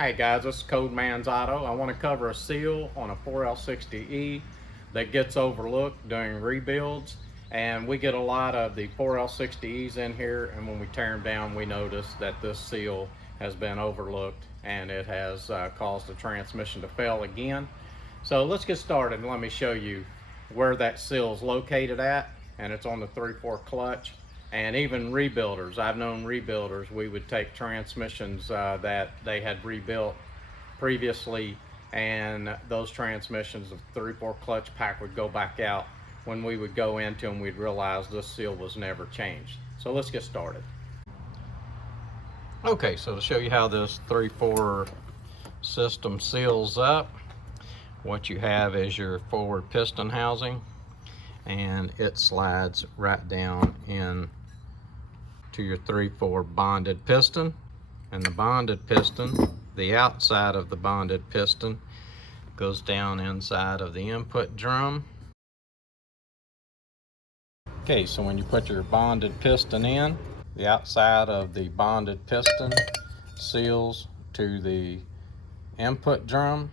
Hey guys, this is Code Man's Auto. I want to cover a seal on a 4L60E that gets overlooked during rebuilds. And we get a lot of the 4L60Es in here, and when we tear them down, we notice that this seal has been overlooked and it has caused the transmission to fail again. So let's get started and let me show you where that seal is located at, and it's on the 3/4 clutch. And even rebuilders, I've known rebuilders, we would take transmissions that they had rebuilt previously, and those transmissions of 3/4 clutch pack would go back out. When we would go into them, we'd realize this seal was never changed. So let's get started. Okay, so to show you how this 3/4 system seals up, what you have is your forward piston housing, and it slides right down in to your 3/4 bonded piston. And the bonded piston, the outside of the bonded piston, goes down inside of the input drum. Okay, so when you put your bonded piston in, the outside of the bonded piston seals to the input drum.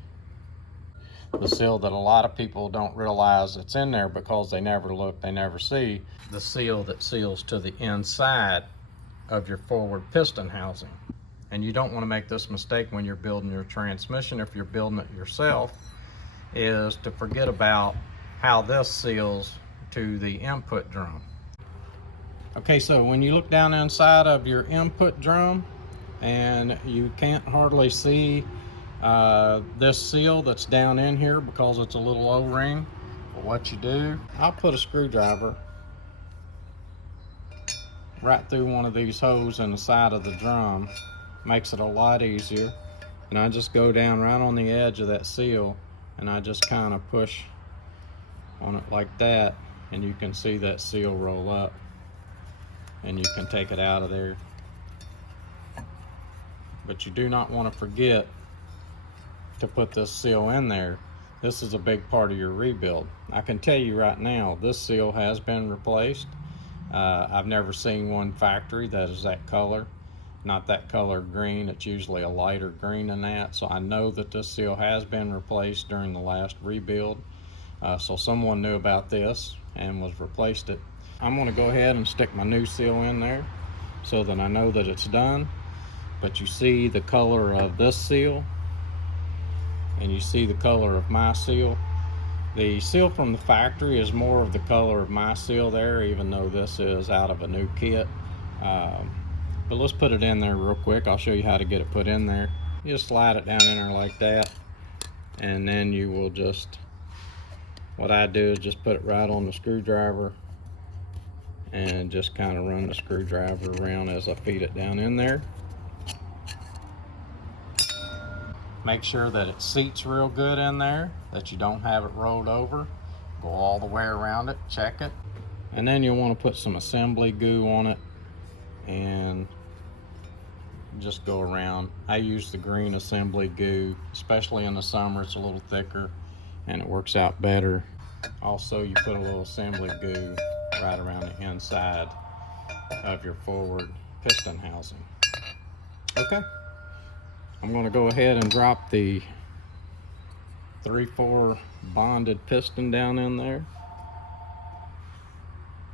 The seal that a lot of people don't realize it's in there because they never look, they never see, the seal that seals to the inside of your forward piston housing. And you don't want to make this mistake when you're building your transmission, if you're building it yourself, is to forget about how this seals to the input drum. Okay, so when you look down inside of your input drum and you can't hardly see this seal that's down in here because it's a little O-ring, but what you do, I'll put a screwdriver right through one of these holes in the side of the drum. Makes it a lot easier. And I just go down right on the edge of that seal, and I just kind of push on it like that, and you can see that seal roll up, and you can take it out of there. But you do not want to forget to put this seal in there. This is a big part of your rebuild. I can tell you right now, this seal has been replaced. I've never seen one factory that is that color, not that color green. It's usually a lighter green than that. So I know that this seal has been replaced during the last rebuild. So someone knew about this and was replaced it. I'm gonna go ahead and stick my new seal in there so that I know that it's done. But you see the color of this seal, and you see the color of my seal. The seal from the factory is more of the color of my seal there, even though this is out of a new kit. But let's put it in there real quick. I'll show you how to get it put in there. You just slide it down in there like that, and then you will just, what I do is just put it right on the screwdriver and just kind of run the screwdriver around as I feed it down in there. Make sure that it seats real good in there, that you don't have it rolled over. Go all the way around it, check it. And then you'll want to put some assembly goo on it and just go around. I use the green assembly goo, especially in the summer. It's a little thicker and it works out better. Also, you put a little assembly goo right around the inside of your forward piston housing. Okay. I'm going to go ahead and drop the 3/4 bonded piston down in there.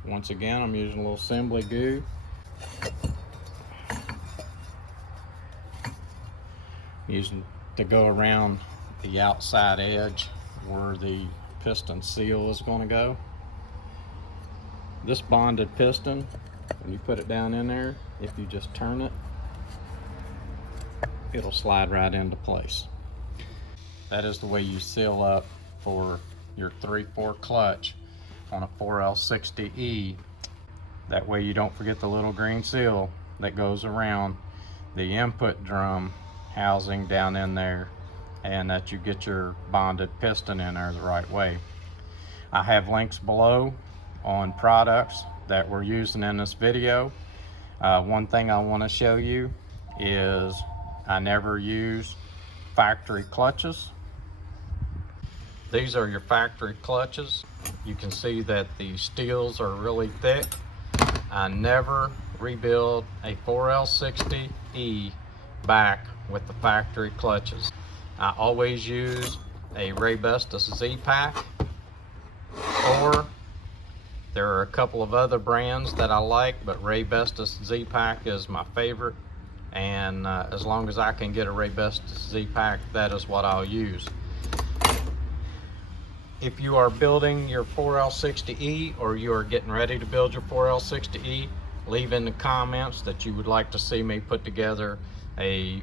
Once again, I'm using a little assembly goo. Using to go around the outside edge where the piston seal is going to go. This bonded piston, when you put it down in there, if you just turn it, it'll slide right into place. That is the way you seal up for your 3/4 clutch on a 4L60E. That way you don't forget the little green seal that goes around the input drum housing down in there, and that you get your bonded piston in there the right way. I have links below on products that we're using in this video. One thing I want to show you is I never use factory clutches. These are your factory clutches. You can see that the steels are really thick. I never rebuild a 4L60E back with the factory clutches. I always use a Raybestos Z-Pack, or there are a couple of other brands that I like, but Raybestos Z-Pack is my favorite. And as long as I can get a Raybestos Z-Pack, that is what I'll use. If you are building your 4L60E, or you are getting ready to build your 4L60E, leave in the comments that you would like to see me put together a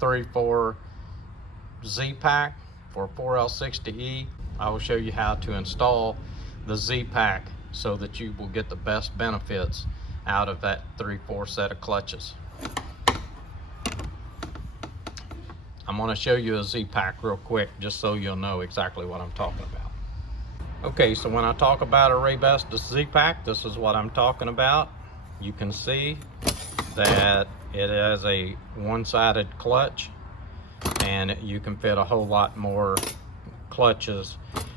3/4 Z-Pack for 4L60E. I will show you how to install the Z-Pack so that you will get the best benefits out of that 3/4 set of clutches. I'm going to show you a Z-Pack real quick just so you'll know exactly what I'm talking about. Okay, so when I talk about a Raybestos Z-Pack, this is what I'm talking about. You can see that it has a one-sided clutch, and you can fit a whole lot more clutches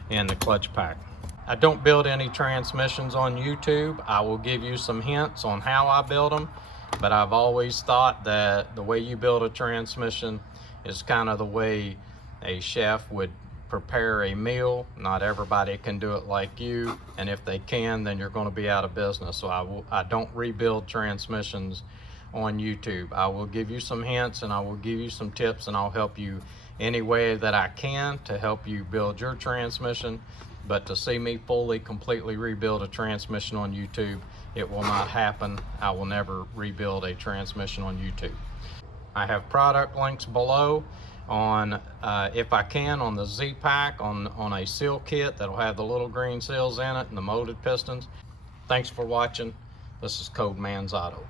in the clutch pack. I don't build any transmissions on YouTube. I will give you some hints on how I build them, but I've always thought that the way you build a transmission is kind of the way a chef would prepare a meal. Not everybody can do it like you, and if they can, then you're going to be out of business. So I don't rebuild transmissions on YouTube. I will give you some hints, and I will give you some tips, and I'll help you any way that I can to help you build your transmission. But to see me fully, completely rebuild a transmission on YouTube, it will not happen. I will never rebuild a transmission on YouTube. I have product links below on, if I can, on the Z-Pack, on a seal kit that'll have the little green seals in it and the molded pistons. Thanks for watching. This is Codeman's Auto.